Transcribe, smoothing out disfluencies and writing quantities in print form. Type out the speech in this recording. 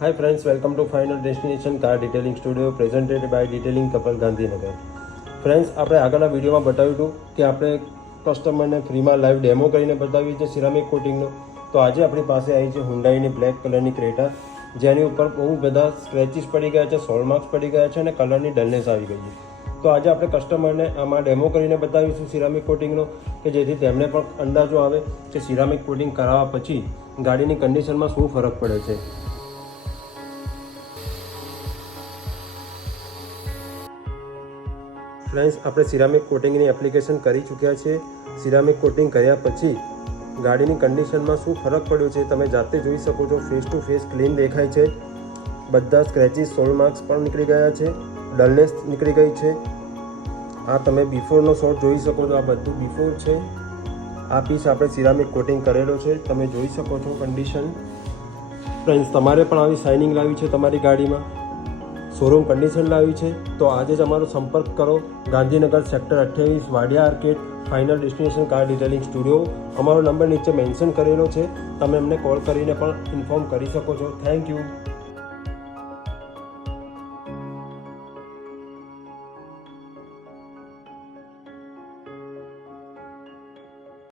Hi friends, welcome to Final Destination Car Detailing Studio presented by Detailing Couple Gandhinagar. Friends, આપણે આગળના વિડીયોમાં બતાવ્યું હતું કે આપણે કસ્ટમરને ફ્રીમાં લાઈવ ડેમો કરીને બતાવી છે સિરામિક કોટિંગનો. તો આજે આપણી પાસે આવી છે હુન્ડાઈની બ્લેક કલરની ક્રેટા, જેની ઉપર બહુ બધા સ્ક્રેચીસ પડી ગયા છે, સોલ માર્ક્સ પડી ગયા છે અને કલરની ડલનેસ આવી ગઈ છે. તો આજે આપણે કસ્ટમરને આમાં ડેમો કરીને બતાવીશું સિરામિક કોટિંગનો, કે જેથી તેમને પણ અંદાજો આવે કે સિરામિક કોટિંગ કરાવવા પછી ગાડીની કન્ડિશનમાં શું ફરક પડે છે. ફ્રેન્ડ્સ, આપણે સિરામિક કોટિંગની એપ્લિકેશન કરી ચૂક્યા છીએ. સિરામિક કોટિંગ કર્યા પછી ગાડીની કન્ડિશનમાં શું ફરક પડ્યો છે તમે જાતે જોઈ શકો છો. ફેસ ટુ ફેસ ક્લીન દેખાય છે, બધા સ્ક્રેચીસ સોલ માર્ક્સ પણ નીકળી ગયા છે, ડલનેસ નીકળી ગઈ છે. આ તમે બિફોરનો શોટ જોઈ શકો છો, આ બધું બિફોર છે. આ પીસ આપણે સિરામિક કોટિંગ કરેલો છે, તમે જોઈ શકો છો કન્ડિશન. ફ્રેન્ડ્સ, તમારે પણ આવી શાઇનિંગ લાવી છે તમારી ગાડીમાં, શોરૂમ કન્ડિશન લાવી છે, તો આજે જ અમારો સંપર્ક કરો. Gandhinagar sector 28 Vadiya arcade, final destination car detailing studio. અમારો નંબર નીચે મેન્શન કરેલો છે, તમે અમને કોલ કરીને પણ ઇન્ફોર્મ કરી શકો છો. Thank you.